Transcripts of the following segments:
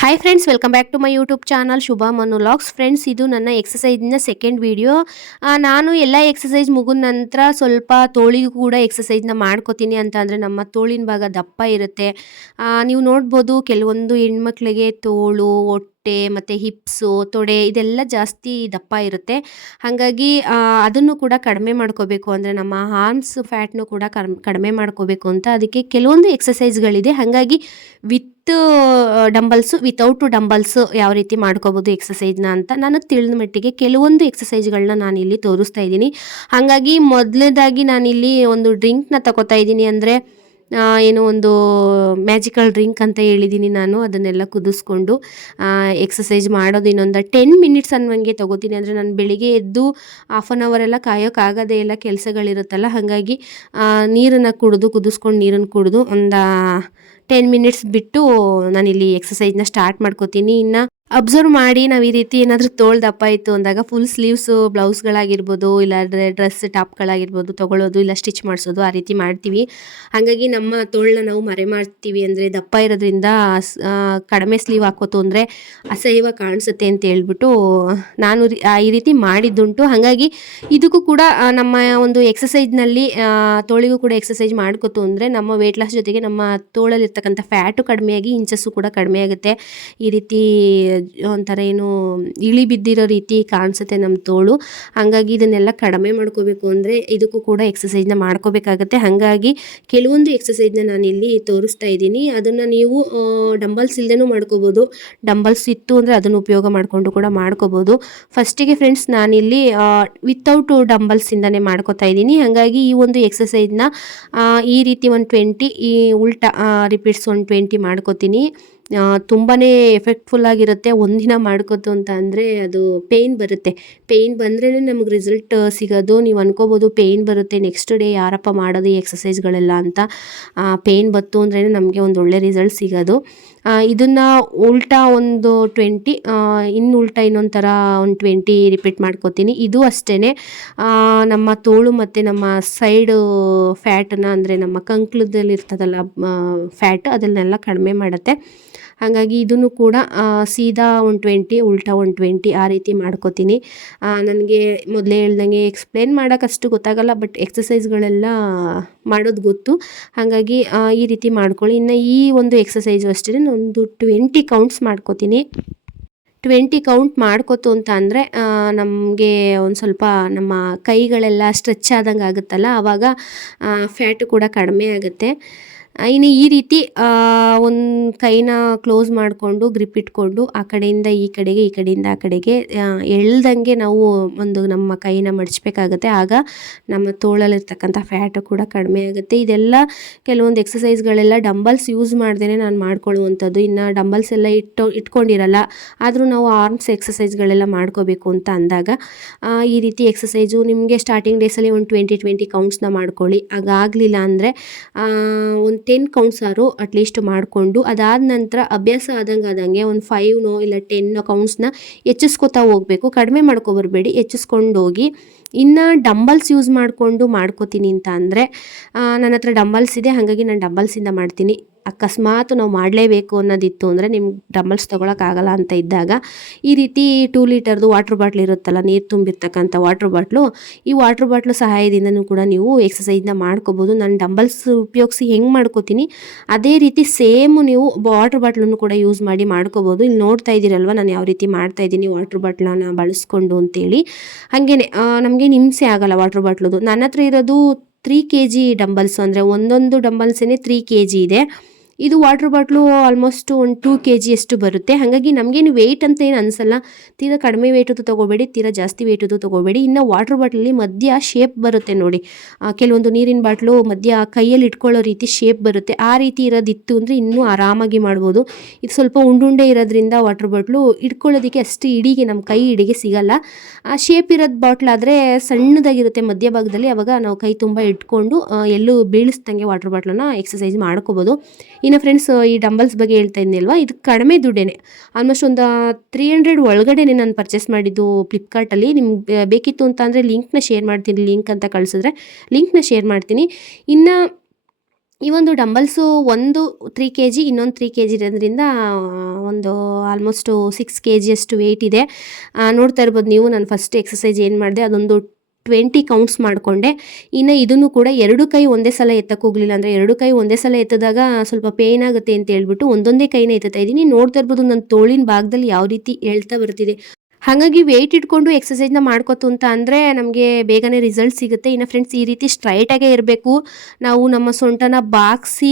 Hi friends, welcome back to my YouTube channel Shubha ಮನುಲಾಗ್ಸ್. Friends, ಇದು ನನ್ನ ಎಕ್ಸಸೈಜ್ನ ಸೆಕೆಂಡ್ ವಿಡಿಯೋ. ನಾನು ಎಲ್ಲ ಎಕ್ಸಸೈಜ್ ಮುಗಿದ ನಂತರ ಸ್ವಲ್ಪ ತೋಳಿಗೂ ಕೂಡ ಎಕ್ಸಸೈಜ್ನ ಮಾಡ್ಕೋತೀನಿ. ಅಂತ ಅಂದರೆ ನಮ್ಮ ತೋಳಿನ ಭಾಗ ದಪ್ಪ ಇರುತ್ತೆ. ನೀವು ನೋಡ್ಬೋದು, ಕೆಲವೊಂದು ಹೆಣ್ಮಕ್ಳಿಗೆ ತೋಳು, ಹೊಟ್ಟೆ ಮತ್ತು ಹಿಪ್ಸು, ತೊಡೆ ಇದೆಲ್ಲ ಜಾಸ್ತಿ ದಪ್ಪ ಇರುತ್ತೆ. ಹಾಗಾಗಿ ಅದನ್ನು ಕೂಡ ಕಡಿಮೆ ಮಾಡ್ಕೋಬೇಕು ಅಂದರೆ ನಮ್ಮ ಆರ್ಮ್ಸ್ ಫ್ಯಾಟ್ನು ಕೂಡ ಕಡಿಮೆ ಮಾಡ್ಕೋಬೇಕು ಅಂತ ಅದಕ್ಕೆ ಕೆಲವೊಂದು ಎಕ್ಸಸೈಸ್ಗಳಿದೆ. ಹಾಗಾಗಿ ವಿತ್ ಡಂಬಲ್ಸು, ವಿತೌಟ್ ಡಂಬಲ್ಸು ಯಾವ ರೀತಿ ಮಾಡ್ಕೋಬೋದು ಎಕ್ಸಸೈಜ್ನ ಅಂತ ನನಗೆ ತಿಳಿದ ಮಟ್ಟಿಗೆ ಕೆಲವೊಂದು ಎಕ್ಸಸೈಜ್ಗಳನ್ನ ನಾನಿಲ್ಲಿ ತೋರಿಸ್ತಾ ಇದ್ದೀನಿ. ಹಾಗಾಗಿ ಮೊದಲನೇದಾಗಿ ನಾನಿಲ್ಲಿ ಒಂದು ಡ್ರಿಂಕ್ನ ತಗೋತಾ ಇದ್ದೀನಿ. ಅಂದರೆ ಏನೋ ಒಂದು ಮ್ಯಾಜಿಕಲ್ ಡ್ರಿಂಕ್ ಅಂತ ಹೇಳಿದ್ದೀನಿ ನಾನು. ಅದನ್ನೆಲ್ಲ ಕುದಿಸ್ಕೊಂಡು ಎಕ್ಸಸೈಜ್ ಮಾಡೋದು ಇನ್ನೊಂದು 10 ಮಿನಿಟ್ಸ್ ಅನ್ನುವಂಗೆ ತೊಗೋತೀನಿ. ಅಂದರೆ ನಾನು ಬೆಳಿಗ್ಗೆ ಎದ್ದು ಹಾಫ್ ಆನ್ ಅವರ್ ಎಲ್ಲ ಕಾಯೋಕ್ಕಾಗದೇ ಎಲ್ಲ ಕೆಲಸಗಳಿರುತ್ತಲ್ಲ. ಹಾಗಾಗಿ ನೀರನ್ನು ಕುದಿಸ್ಕೊಂಡು ನೀರನ್ನು ಕುಡಿದು ಒಂದು 10 ಮಿನಿಟ್ಸ್ ಬಿಟ್ಟು ನಾನಿಲ್ಲಿ ಎಕ್ಸಸೈಜ್ನ ಸ್ಟಾರ್ಟ್ ಮಾಡ್ಕೋತೀನಿ. ಇನ್ನು ಅಬ್ಸರ್ವ್ ಮಾಡಿ, ನಾವು ಈ ರೀತಿ ಏನಾದರೂ ತೋಳು ದಪ್ಪ ಇತ್ತು ಅಂದಾಗ ಫುಲ್ ಸ್ಲೀವ್ಸು ಬ್ಲೌಸ್ಗಳಾಗಿರ್ಬೋದು, ಇಲ್ಲಾಂದರೆ ಡ್ರೆಸ್ ಟಾಪ್ಗಳಾಗಿರ್ಬೋದು ತೊಗೊಳ್ಳೋದು, ಇಲ್ಲ ಸ್ಟಿಚ್ ಮಾಡಿಸೋದು, ಆ ರೀತಿ ಮಾಡ್ತೀವಿ. ಹಾಗಾಗಿ ನಮ್ಮ ತೋಳನ್ನ ನಾವು ಮರೆ ಮಾಡ್ತೀವಿ. ಅಂದರೆ ದಪ್ಪ ಇರೋದ್ರಿಂದ ಕಡಿಮೆ ಸ್ಲೀವ್ ಹಾಕೋತು ಅಂದರೆ ಅಸಹ್ಯವಾಗಿ ಕಾಣಿಸುತ್ತೆ ಅಂತ ಹೇಳ್ಬಿಟ್ಟು ನಾನು ಈ ರೀತಿ ಮಾಡಿದ್ದುಂಟು. ಹಾಗಾಗಿ ಇದಕ್ಕೂ ಕೂಡ ನಮ್ಮ ಒಂದು ಎಕ್ಸಸೈಜ್ನಲ್ಲಿ ತೋಳಿಗೂ ಕೂಡ ಎಕ್ಸಸೈಜ್ ಮಾಡ್ಕೋತು ಅಂದರೆ ನಮ್ಮ ವೆಯ್ಟ್ ಲಾಸ್ ಜೊತೆಗೆ ನಮ್ಮ ತೋಳಲ್ಲಿರ್ತಕ್ಕಂಥ ಫ್ಯಾಟು ಕಡಿಮೆಯಾಗಿ ಇಂಚಸ್ಸು ಕೂಡ ಕಡಿಮೆ ಆಗುತ್ತೆ. ಈ ರೀತಿ ಒಂಥರ ಏನು ಇಳಿ ಬಿದ್ದಿರೋ ರೀತಿ ಕಾಣಿಸುತ್ತೆ ನಮ್ಮ ತೋಳು. ಹಾಗಾಗಿ ಇದನ್ನೆಲ್ಲ ಕಡಿಮೆ ಮಾಡ್ಕೋಬೇಕು ಅಂದರೆ ಇದಕ್ಕೂ ಕೂಡ ಎಕ್ಸಸೈಜ್ನ ಮಾಡ್ಕೋಬೇಕಾಗತ್ತೆ. ಹಾಗಾಗಿ ಕೆಲವೊಂದು ಎಕ್ಸಸೈಜ್ನ ನಾನಿಲ್ಲಿ ತೋರಿಸ್ತಾ ಇದ್ದೀನಿ. ಅದನ್ನು ನೀವು ಡಂಬಲ್ಸ್ ಇಲ್ಲದೇನೂ ಮಾಡ್ಕೋಬೋದು. ಡಂಬಲ್ಸ್ ಇತ್ತು ಅಂದರೆ ಅದನ್ನು ಉಪಯೋಗ ಮಾಡಿಕೊಂಡು ಕೂಡ ಮಾಡ್ಕೋಬೋದು. ಫಸ್ಟಿಗೆ ಫ್ರೆಂಡ್ಸ್, ನಾನಿಲ್ಲಿ ವಿತೌಟ್ ಡಂಬಲ್ಸಿಂದನೇ ಮಾಡ್ಕೋತಾ ಇದ್ದೀನಿ. ಹಾಗಾಗಿ ಈ ಒಂದು ಎಕ್ಸಸೈಜ್ನ ಈ ರೀತಿ ಒಂದು 20 ಈ ಉಲ್ಟಾ ರಿಪೀಟ್ಸ್ ಒಂದು 20 ಮಾಡ್ಕೋತೀನಿ. ತುಂಬಾ ಎಫೆಕ್ಟ್ಫುಲ್ಲಾಗಿರುತ್ತೆ. ಒಂದಿನ ಮಾಡ್ಕೋತು ಅಂತ ಅಂದರೆ ಅದು ಪೇಯ್ನ್ ಬರುತ್ತೆ. ಪೇಯ್ನ್ ಬಂದ್ರೇ ನಮಗೆ ರಿಸಲ್ಟ್ ಸಿಗೋದು. ನೀವು ಅನ್ಕೋಬೋದು ಪೇಯ್ನ್ ಬರುತ್ತೆ, ನೆಕ್ಸ್ಟ್ ಡೇ ಯಾರಪ್ಪ ಮಾಡೋದು ಈ ಎಕ್ಸಸೈಸ್ಗಳೆಲ್ಲ ಅಂತ. ಪೇಯ್ನ್ ಬತ್ತು ಅಂದ್ರೇ ನಮಗೆ ಒಂದು ಒಳ್ಳೆ ರಿಸಲ್ಟ್ ಸಿಗೋದು. ಇದನ್ನು ಉಲ್ಟಾ ಒಂದು 20, ಇನ್ನು ಉಲ್ಟಾ ಇನ್ನೊಂದು ಥರ ಒಂದು 20 ರಿಪೀಟ್ ಮಾಡ್ಕೋತೀನಿ. ಇದು ಅಷ್ಟೇ ನಮ್ಮ ತೋಳು ಮತ್ತು ನಮ್ಮ ಸೈಡು ಫ್ಯಾಟನ್ನು, ಅಂದರೆ ನಮ್ಮ ಕಂಕ್ಳದಲ್ಲಿ ಇರ್ತದಲ್ಲ ಫ್ಯಾಟ್, ಅದನ್ನೆಲ್ಲ ಕಡಿಮೆ ಮಾಡುತ್ತೆ. ಹಾಗಾಗಿ ಇದನ್ನು ಕೂಡ ಸೀದಾ ಒಂದು 20, ಉಲ್ಟಾ ಒಂದು 20 ಆ ರೀತಿ ಮಾಡ್ಕೋತೀನಿ. ನನಗೆ ಮೊದಲೇ ಹೇಳ್ದಂಗೆ ಎಕ್ಸ್ಪ್ಲೇನ್ ಮಾಡೋಕ್ಕಷ್ಟು ಗೊತ್ತಾಗಲ್ಲ, ಬಟ್ ಎಕ್ಸಸೈಸ್ಗಳೆಲ್ಲ ಮಾಡೋದು ಗೊತ್ತು. ಹಾಗಾಗಿ ಈ ರೀತಿ ಮಾಡ್ಕೊಳ್ಳಿ. ಇನ್ನು ಈ ಒಂದು ಎಕ್ಸಸೈಸು ಅಷ್ಟೇ ಒಂದು 20 ಕೌಂಟ್ಸ್ ಮಾಡ್ಕೋತೀನಿ. 20 ಕೌಂಟ್ ಮಾಡ್ಕೋತು ಅಂತ ಅಂದರೆ ನಮಗೆ ಒಂದು ಸ್ವಲ್ಪ ನಮ್ಮ ಕೈಗಳೆಲ್ಲ ಸ್ಟ್ರೆಚ್ ಆದಂಗೆ ಆಗುತ್ತಲ್ಲ, ಆವಾಗ ಫ್ಯಾಟು ಕೂಡ ಕಡಿಮೆ ಆಗುತ್ತೆ. ಇನ್ನು ಈ ರೀತಿ ಒಂದು ಕೈನ ಕ್ಲೋಸ್ ಮಾಡಿಕೊಂಡು ಗ್ರಿಪ್ ಇಟ್ಕೊಂಡು ಆ ಕಡೆಯಿಂದ ಈ ಕಡೆಗೆ, ಈ ಕಡೆಯಿಂದ ಆ ಕಡೆಗೆ ಎಳ್ದಂಗೆ ನಾವು ಒಂದು ನಮ್ಮ ಕೈನ ಮಡಚಬೇಕಾಗತ್ತೆ. ಆಗ ನಮ್ಮ ತೋಳಲ್ಲಿರ್ತಕ್ಕಂಥ ಫ್ಯಾಟು ಕೂಡ ಕಡಿಮೆ ಆಗುತ್ತೆ. ಇದೆಲ್ಲ ಕೆಲವೊಂದು ಎಕ್ಸಸೈಸ್ಗಳೆಲ್ಲ ಡಂಬಲ್ಸ್ ಯೂಸ್ ಮಾಡ್ದೇ ನಾನು ಮಾಡ್ಕೊಳ್ಳುವಂಥದ್ದು. ಇನ್ನು ಡಂಬಲ್ಸ್ ಎಲ್ಲ ಇಟ್ಕೊಂಡಿರಲ್ಲ, ಆದರೂ ನಾವು ಆರ್ಮ್ಸ್ ಎಕ್ಸಸೈಸ್ಗಳೆಲ್ಲ ಮಾಡ್ಕೋಬೇಕು ಅಂತ ಅಂದಾಗ ಈ ರೀತಿ ಎಕ್ಸಸೈಸು ನಿಮಗೆ ಸ್ಟಾರ್ಟಿಂಗ್ ಡೇಸಲ್ಲಿ ಒಂದು 20 ಕೌಂಟ್ಸ್ನ ಮಾಡ್ಕೊಳ್ಳಿ. ಆಗಾಗಲಿಲ್ಲ ಅಂದರೆ ಒಂದು 10 ಕೌಂಟ್ಸ್ ಆರು ಅಟ್ಲೀಸ್ಟ್ ಮಾಡಿಕೊಂಡು, ಅದಾದ ನಂತರ ಅಭ್ಯಾಸ ಆದಂಗೆ ಒಂದು 5 ಇಲ್ಲ 10 ಕೌಂಟ್ಸ್ನ ಹೆಚ್ಚಿಸ್ಕೊತಾ ಹೋಗಬೇಕು. ಕಡಿಮೆ ಮಾಡ್ಕೊಬರ್ಬೇಡಿ, ಹೆಚ್ಚಿಸ್ಕೊಂಡು ಹೋಗಿ. ಇನ್ನು ಡಂಬಲ್ಸ್ ಯೂಸ್ ಮಾಡಿಕೊಂಡು ಮಾಡ್ಕೋತೀನಿ ಅಂತ ಅಂದರೆ ನನ್ನ ಹತ್ರ ಡಂಬಲ್ಸ್ ಇದೆ. ಹಾಗಾಗಿ ನಾನು ಡಂಬಲ್ಸಿಂದ ಮಾಡ್ತೀನಿ. ಅಕಸ್ಮಾತ್ ನಾವು ಮಾಡಲೇಬೇಕು ಅನ್ನೋದಿತ್ತು ಅಂದರೆ ನಿಮ್ಗೆ ಡಂಬಲ್ಸ್ ತೊಗೊಳಕ್ಕಾಗಲ್ಲ ಅಂತ ಇದ್ದಾಗ ಈ ರೀತಿ 2 ಲೀಟರ್ದು ವಾಟ್ರ್ ಬಾಟ್ಲ್ ಇರುತ್ತಲ್ಲ, ನೀರು ತುಂಬಿರ್ತಕ್ಕಂಥ ವಾಟ್ರ್ ಬಾಟ್ಲು, ಈ ವಾಟ್ರ್ ಬಾಟ್ಲು ಸಹಾಯದಿಂದನೂ ಕೂಡ ನೀವು ಎಕ್ಸಸೈಜ್ನ ಮಾಡ್ಕೋಬೋದು. ನಾನು ಡಂಬಲ್ಸ್ ಉಪಯೋಗಿಸಿ ಹೆಂಗೆ ಮಾಡ್ಕೋತೀನಿ ಅದೇ ರೀತಿ ಸೇಮ್ ನೀವು ವಾಟ್ರ್ ಬಾಟ್ಲನ್ನು ಕೂಡ ಯೂಸ್ ಮಾಡಿ ಮಾಡ್ಕೋಬೋದು. ಇಲ್ಲಿ ನೋಡ್ತಾ ಇದ್ದೀರಲ್ವ ನಾನು ಯಾವ ರೀತಿ ಮಾಡ್ತಾಯಿದ್ದೀನಿ ವಾಟ್ರ್ ಬಾಟ್ಲನ್ನ ಬಳಸ್ಕೊಂಡು ಅಂತೇಳಿ. ಹಾಗೇ ನಮಗೆ ಹಿಂಸೆ ಆಗಲ್ಲ ವಾಟ್ರ್ ಬಾಟ್ಲದು. ನನ್ನ ಹತ್ರ ಇರೋದು 3 kg ಡಂಬಲ್ಸು, ಅಂದರೆ ಒಂದೊಂದು ಡಂಬಲ್ಸೇ 3 kg ಇದೆ. ಇದು ವಾಟ್ರ್ ಬಾಟ್ಲು ಆಲ್ಮೋಸ್ಟ್ ಒಂದು 2 kg ಅಷ್ಟು ಬರುತ್ತೆ. ಹಾಗಾಗಿ ನಮಗೇನು ವೆಯ್ಟ್ ಅಂತ ಏನು ಅನಿಸಲ್ಲ. ತೀರಾ ಕಡಿಮೆ ವೆಯ್ಟದ್ದು ತೊಗೋಬೇಡಿ, ತೀರಾ ಜಾಸ್ತಿ ವೆಯ್ಟದ್ದು ತೊಗೋಬೇಡಿ. ಇನ್ನು ವಾಟ್ರ್ ಬಾಟ್ಲಲ್ಲಿ ಮಧ್ಯ ಶೇಪ್ ಬರುತ್ತೆ ನೋಡಿ, ಕೆಲವೊಂದು ನೀರಿನ ಬಾಟ್ಲು ಮಧ್ಯ ಕೈಯಲ್ಲಿ ಇಟ್ಕೊಳ್ಳೋ ರೀತಿ ಶೇಪ್ ಬರುತ್ತೆ. ಆ ರೀತಿ ಇರೋದಿತ್ತು ಅಂದರೆ ಇನ್ನೂ ಆರಾಮಾಗಿ ಮಾಡ್ಬೋದು. ಇದು ಸ್ವಲ್ಪ ಉಂಡುಂಡೆ ಇರೋದ್ರಿಂದ ವಾಟ್ರ್ ಬಾಟ್ಲು ಇಟ್ಕೊಳ್ಳೋದಕ್ಕೆ ಅಷ್ಟು ಇಡಿಗೆ ನಮ್ಮ ಕೈ ಇಡಿಗೆ ಸಿಗಲ್ಲ. ಆ ಶೇಪ್ ಇರೋದು ಬಾಟ್ಲಾದರೆ ಸಣ್ಣದಾಗಿರುತ್ತೆ ಮಧ್ಯಭಾಗದಲ್ಲಿ, ಆವಾಗ ನಾವು ಕೈ ತುಂಬ ಇಟ್ಕೊಂಡು ಎಲ್ಲೂ ಬೀಳಿಸ್ದಂಗೆ ವಾಟ್ರ್ ಬಾಟ್ಲನ್ನ ಎಕ್ಸಸೈಸ್ ಮಾಡ್ಕೋಬೋದು. ಇನ್ನು ಫ್ರೆಂಡ್ಸ್, ಈ ಡಂಬಲ್ಸ್ ಬಗ್ಗೆ ಹೇಳ್ತಾ ಇದ್ದೀನಲ್ವ, ಇದು ಕಡಿಮೆ ದುಡ್ಡೇನೆ. ಆಲ್ಮೋಸ್ಟ್ ಒಂದು 300 ಒಳಗಡೆನೆ ನಾನು ಪರ್ಚೇಸ್ ಮಾಡಿದ್ದು ಫ್ಲಿಪ್ಕಾರ್ಟಲ್ಲಿ. ನಿಮ್ಗೆ ಬೇಕಿತ್ತು ಅಂತ ಅಂದರೆ ಲಿಂಕ್ನ ಶೇರ್ ಮಾಡ್ತೀನಿ. ಲಿಂಕ್ ಅಂತ ಕಳಿಸಿದ್ರೆ ಲಿಂಕ್ನ ಶೇರ್ ಮಾಡ್ತೀನಿ. ಇನ್ನು ಈ ಒಂದು ಡಂಬಲ್ಸು ಒಂದು 3 ಕೆಜಿ ಇನ್ನೊಂದು 3 ಕೆಜಿ ಇರೋದ್ರಿಂದ ಒಂದು ಆಲ್ಮೋಸ್ಟು 6 ಕೆಜಿಯಷ್ಟು ವೆಯ್ಟ್ ಇದೆ. ನೋಡ್ತಾ ಇರ್ಬೋದು ನೀವು ನಾನು ಫಸ್ಟ್ ಎಕ್ಸಸೈಸ್ ಏನು ಮಾಡಿದೆ ಅದೊಂದು 20 ಕೌಂಟ್ಸ್ ಮಾಡಿಕೊಂಡೆ. ಇನ್ನು ಇದನ್ನು ಕೂಡ 2 ಕೈ ಒಂದೇ ಸಲ ಎತ್ತಕ್ಕೆ ಹೋಗಲಿಲ್ಲ. ಅಂದರೆ 2 ಕೈ ಒಂದೇ ಸಲ ಎತ್ತಿದಾಗ ಸ್ವಲ್ಪ ಪೇಯ್ನ್ ಆಗುತ್ತೆ ಅಂತ ಹೇಳ್ಬಿಟ್ಟು ಒಂದೊಂದೇ ಕೈನ ಎತ್ತುತ್ತಾ ಇದ್ದೀನಿ. ನೋಡ್ತಾ ಇರ್ಬೋದು ನನ್ನ ತೋಳಿನ ಭಾಗದಲ್ಲಿ ಯಾವ ರೀತಿ ಎಳ್ತಾ ಬರ್ತಿದೆ. ಹಾಗಾಗಿ ವೆಯ್ಟ್ ಇಟ್ಕೊಂಡು ಎಕ್ಸಸೈಸ್ನ ಮಾಡ್ಕೊತು ಅಂತ ಅಂದರೆ ನಮಗೆ ಬೇಗನೆ ರಿಸಲ್ಟ್ ಸಿಗುತ್ತೆ. ಇನ್ನು ಫ್ರೆಂಡ್ಸ್ ಈ ರೀತಿ ಸ್ಟ್ರೈಟಾಗೇ ಇರಬೇಕು. ನಾವು ನಮ್ಮ ಸೊಂಟನ ಬಾಗಿಸಿ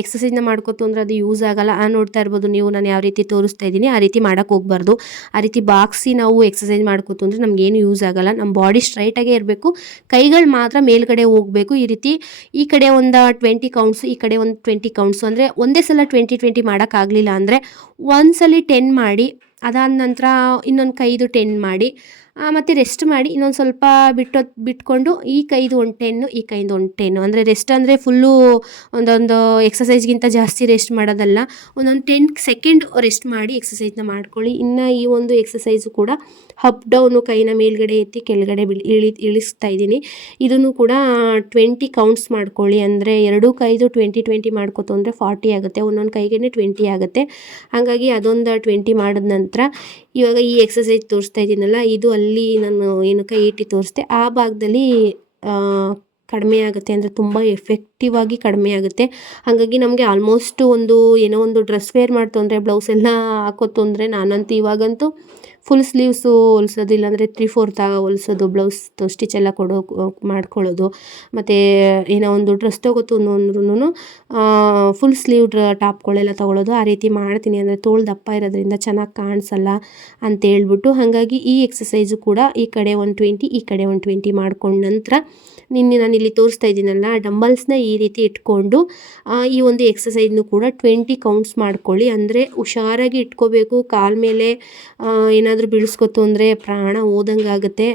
ಎಕ್ಸಸೈಸ್ನ ಮಾಡ್ಕೊತು ಅಂದರೆ ಅದು ಯೂಸ್ ಆಗಲ್ಲ. ನೋಡ್ತಾ ಇರ್ಬೋದು ನೀವು ನಾನು ಯಾವ ರೀತಿ ತೋರಿಸ್ತಾ ಇದ್ದೀನಿ ಆ ರೀತಿ ಮಾಡೋಕ್ಕೆ ಹೋಗ್ಬಾರ್ದು. ಆ ರೀತಿ ಬಾಗಿಸಿ ನಾವು ಎಕ್ಸಸೈಸ್ ಮಾಡ್ಕೊತು ಅಂದರೆ ನಮಗೇನು ಯೂಸ್ ಆಗಲ್ಲ. ನಮ್ಮ ಬಾಡಿ ಸ್ಟ್ರೈಟಾಗೇ ಇರಬೇಕು. ಕೈಗಳು ಮಾತ್ರ ಮೇಲ್ಗಡೆ ಹೋಗಬೇಕು. ಈ ರೀತಿ ಈ ಕಡೆ ಒಂದು 20 ಕೌಂಟ್ಸು ಈ ಕಡೆ ಒಂದು 20 ಕೌಂಟ್ಸು ಅಂದರೆ ಒಂದೇ ಸಲ 20 ಮಾಡೋಕ್ಕಾಗಲಿಲ್ಲ ಅಂದರೆ ಒಂದ್ಸಲಿ 10 ಮಾಡಿ ಅದಾದ ನಂತರ ಇನ್ನೊಂದು ಕೈದು 10 ಮಾಡಿ ಮತ್ತು ರೆಸ್ಟ್ ಮಾಡಿ ಇನ್ನೊಂದು ಸ್ವಲ್ಪ ಬಿಟ್ಕೊಂಡು ಈ ಕೈದು ಒಂದು 10 ಈ ಕೈದು ಒಂದು 10 ಅಂದರೆ ರೆಸ್ಟ್ ಅಂದರೆ ಫುಲ್ಲು ಒಂದೊಂದು ಎಕ್ಸಸೈಸ್ಗಿಂತ ಜಾಸ್ತಿ ರೆಸ್ಟ್ ಮಾಡೋದಲ್ಲ. ಒಂದೊಂದು 10 ಸೆಕೆಂಡ್ ರೆಸ್ಟ್ ಮಾಡಿ ಎಕ್ಸಸೈಸ್ನ ಮಾಡ್ಕೊಳ್ಳಿ. ಇನ್ನು ಈ ಒಂದು ಎಕ್ಸಸೈಸು ಕೂಡ ಅಪ್ ಡೌನು ಕೈನ ಮೇಲ್ಗಡೆ ಎತ್ತಿ ಕೆಳಗಡೆ ಇಳಿಸ್ತಾ ಇದ್ದೀನಿ. ಇದನ್ನು ಕೂಡ 20 ಕೌಂಟ್ಸ್ ಮಾಡ್ಕೊಳ್ಳಿ. ಅಂದರೆ 2 ಕೈದು 20 ಮಾಡ್ಕೊತು ಅಂದರೆ 40 ಆಗುತ್ತೆ. ಒಂದೊಂದು ಕೈಗೆ 20 ಆಗುತ್ತೆ. ಹಾಗಾಗಿ ಅದೊಂದು 20 ಮಾಡಿದ ನಂತರ ಇವಾಗ ಈ ಎಕ್ಸಸೈಸ್ ತೋರಿಸ್ತಾ ಇದ್ದೀನಲ್ಲ ಇದು ಅಲ್ಲಿ ನಾನು ಏನು ಕೈ ಇಟ್ಟು ತೋರಿಸ್ದೆ ಆ ಭಾಗದಲ್ಲಿ ಕಡಿಮೆ ಆಗುತ್ತೆ. ಅಂದರೆ ತುಂಬ ಎಫೆಕ್ಟಿವ್ ಆಗಿ ಕಡಿಮೆ ಆಗುತ್ತೆ. ಹಾಗಾಗಿ ನಮಗೆ ಆಲ್ಮೋಸ್ಟ್ ಏನೋ ಒಂದು ಡ್ರೆಸ್ ವೇರ್ ಮಾಡ್ತು ಅಂದರೆ ಬ್ಲೌಸ್ ಎಲ್ಲ ಹಾಕೋತು ಅಂದರೆ ನಾನಂತೂ ಇವಾಗಂತೂ ಫುಲ್ ಸ್ಲೀವ್ಸು ಹೊಲ್ಸೋದು ಇಲ್ಲಾಂದರೆ 3/4 ಹೊಲ್ಸೋದು ಬ್ಲೌಸ್ ಸ್ಟಿಚ್ ಎಲ್ಲ ಮಾಡ್ಕೊಳ್ಳೋದು. ಮತ್ತು ಏನೋ ಒಂದು ಡ್ರೆಸ್ ತೊಗೋತು ಅಂದ್ರೂ ಫುಲ್ ಸ್ಲೀವ್ ಟಾಪ್ಗಳೆಲ್ಲ ತೊಗೊಳ್ಳೋದು ಆ ರೀತಿ ಮಾಡ್ತೀನಿ. ಅಂದರೆ ತೋಳು ದಪ್ಪ ಇರೋದ್ರಿಂದ ಚೆನ್ನಾಗಿ ಕಾಣಿಸಲ್ಲ ಅಂತೇಳ್ಬಿಟ್ಟು. ಹಾಗಾಗಿ ಈ ಎಕ್ಸಸೈಸು ಕೂಡ ಈ ಕಡೆ ಒಂದು 20 ಈ ಕಡೆ ಒಂದು 20 ಮಾಡ್ಕೊಂಡ ನಂತರ ನಾನು ಇಲ್ಲಿ ತೋರಿಸ್ತಾ ಇದ್ದೀನಲ್ಲ ಡಂಬಲ್ಸ್ನ ಈ ರೀತಿ ಇಟ್ಕೊಂಡು ಈ ಒಂದು ಎಕ್ಸಸೈಸ್ನು ಕೂಡ 20 ಕೌಂಟ್ಸ್ ಮಾಡ್ಕೊಳ್ಳಿ. ಅಂದರೆ ಹುಷಾರಾಗಿ ಇಟ್ಕೋಬೇಕು. ಕಾಲ ಮೇಲೆ ಏನಾದರೂ ಬೀಳಿಸ್ಕೊತು ಅಂದರೆ ಪ್ರಾಣ ಹೋದಂಗೆ ಆಗುತ್ತೆ.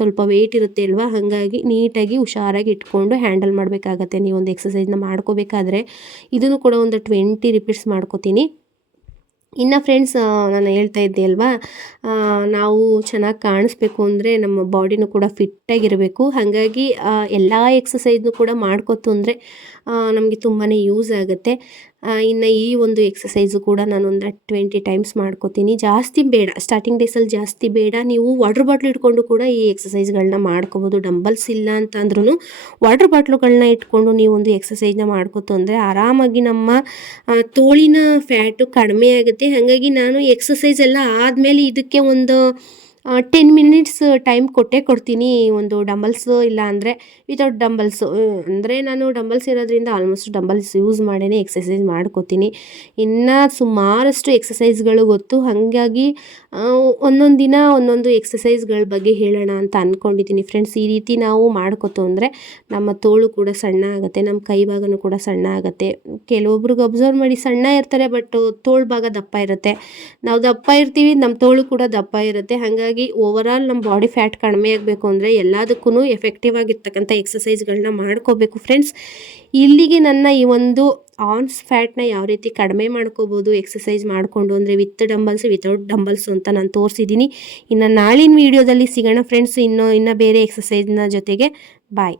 ಸ್ವಲ್ಪ ವೆಯ್ಟ್ ಇರುತ್ತೆ ಅಲ್ವಾ, ಹಾಗಾಗಿ ನೀಟಾಗಿ ಹುಷಾರಾಗಿ ಇಟ್ಕೊಂಡು ಹ್ಯಾಂಡಲ್ ಮಾಡಬೇಕಾಗತ್ತೆ ನೀವೊಂದು ಎಕ್ಸಸೈಸ್ನ ಮಾಡ್ಕೋಬೇಕಾದ್ರೆ. ಇದನ್ನು ಕೂಡ ಒಂದು 20 ರಿಪೀಟ್ಸ್ ಮಾಡ್ಕೋತೀನಿ. ಇನ್ನು ಫ್ರೆಂಡ್ಸ್ ನಾನು ಹೇಳ್ತಾ ಇದ್ದೆ ಅಲ್ವಾ, ನಾವು ಚೆನ್ನಾಗಿ ಕಾಣಿಸ್ಬೇಕು ಅಂದರೆ ನಮ್ಮ ಬಾಡಿನೂ ಕೂಡ ಫಿಟ್ಟಾಗಿರಬೇಕು. ಹಾಗಾಗಿ ಎಲ್ಲ ಎಕ್ಸಸೈಸ್ನು ಕೂಡ ಮಾಡ್ಕೊತು ಅಂದರೆ ನಮಗೆ ತುಂಬಾ ಯೂಸ್ ಆಗುತ್ತೆ. ಇನ್ನು ಈ ಒಂದು ಎಕ್ಸಸೈಸು ಕೂಡ ನಾನೊಂದು 20 ಟೈಮ್ಸ್ ಮಾಡ್ಕೋತೀನಿ. ಜಾಸ್ತಿ ಬೇಡ, ಸ್ಟಾರ್ಟಿಂಗ್ ಡೇಸಲ್ಲಿ ಜಾಸ್ತಿ ಬೇಡ. ನೀವು ವಾಟರ್ ಬಾಟ್ಲ್ ಇಟ್ಕೊಂಡು ಕೂಡ ಈ ಎಕ್ಸಸೈಸ್ಗಳನ್ನ ಮಾಡ್ಕೋಬೋದು. ಡಂಬಲ್ಸ್ ಇಲ್ಲ ಅಂತ ಅಂದ್ರೂ ವಾಟರ್ ಬಾಟ್ಲುಗಳನ್ನ ಇಟ್ಕೊಂಡು ನೀವು ಒಂದು ಎಕ್ಸಸೈಸ್ನ ಮಾಡ್ಕೋತು ಅಂದರೆ ಆರಾಮಾಗಿ ನಮ್ಮ ತೋಳಿನ ಫ್ಯಾಟು ಕಡಿಮೆ ಆಗುತ್ತೆ. ಹಾಗಾಗಿ ನಾನು ಎಕ್ಸಸೈಸ್ ಎಲ್ಲ ಆದಮೇಲೆ ಇದಕ್ಕೆ ಒಂದು 10 ಮಿನಿಟ್ಸ್ ಟೈಮ್ ಕೊಡ್ತೀನಿ. ಒಂದು ಡಂಬಲ್ಸು ಇಲ್ಲ ಅಂದರೆ ವಿತೌಟ್ ಡಂಬಲ್ಸು ಅಂದರೆ ನಾನು ಡಂಬಲ್ಸ್ ಇರೋದ್ರಿಂದ ಆಲ್ಮೋಸ್ಟ್ ಡಂಬಲ್ಸ್ ಯೂಸ್ ಮಾಡೇ ಎಕ್ಸಸೈಸ್ ಮಾಡ್ಕೋತೀನಿ. ಇನ್ನು ಸುಮಾರಷ್ಟು ಎಕ್ಸಸೈಸ್ಗಳು ಗೊತ್ತು. ಹಾಗಾಗಿ ಒಂದೊಂದು ದಿನ ಒಂದೊಂದು ಎಕ್ಸಸೈಸ್ಗಳ ಬಗ್ಗೆ ಹೇಳೋಣ ಅಂತ ಅಂದ್ಕೊಂಡಿದ್ದೀನಿ ಫ್ರೆಂಡ್ಸ್. ಈ ರೀತಿ ನಾವು ಮಾಡ್ಕೋತು ಅಂದರೆ ನಮ್ಮ ತೋಳು ಕೂಡ ಸಣ್ಣ ಆಗುತ್ತೆ, ನಮ್ಮ ಕೈ ಭಾಗನೂ ಕೂಡ ಸಣ್ಣ ಆಗುತ್ತೆ. ಕೆಲವೊಬ್ರಿಗೆ ಅಬ್ಸರ್ವ್ ಮಾಡಿ ಸಣ್ಣ ಇರ್ತಾರೆ, ಬಟ್ ತೋಳು ಭಾಗ ದಪ್ಪ ಇರುತ್ತೆ. ನಾವು ದಪ್ಪ ಇರ್ತೀವಿ, ನಮ್ಮ ತೋಳು ಕೂಡ ದಪ್ಪ ಇರುತ್ತೆ. ಹಾಗಾಗಿ ಓವರಾಲ್ ನಮ್ಮ ಬಾಡಿ ಫ್ಯಾಟ್ ಕಡಿಮೆ ಆಗಬೇಕು ಅಂದರೆ ಎಲ್ಲದಕ್ಕೂ ಎಫೆಕ್ಟಿವ್ ಆಗಿರ್ತಕ್ಕಂಥ ಎಕ್ಸಸೈಸ್ಗಳನ್ನ ಮಾಡ್ಕೋಬೇಕು ಫ್ರೆಂಡ್ಸ್. ಇಲ್ಲಿಗೆ ನನ್ನ ಈ ಒಂದು ಆರ್ಮ್ಸ್ ಫ್ಯಾಟ್ನ ಯಾವ ರೀತಿ ಕಡಿಮೆ ಮಾಡ್ಕೋಬೋದು ಎಕ್ಸಸೈಸ್ ಮಾಡಿಕೊಂಡು ಅಂದರೆ ವಿತ್ ಡಂಬಲ್ಸ್ ವಿತೌಟ್ ಡಂಬಲ್ಸು ಅಂತ ನಾನು ತೋರಿಸಿದ್ದೀನಿ. ಇನ್ನು ನಾಳಿನ ವೀಡಿಯೋದಲ್ಲಿ ಸಿಗೋಣ ಫ್ರೆಂಡ್ಸ್, ಇನ್ನು ಬೇರೆ ಎಕ್ಸಸೈಸ್ನ ಜೊತೆಗೆ. ಬಾಯ್.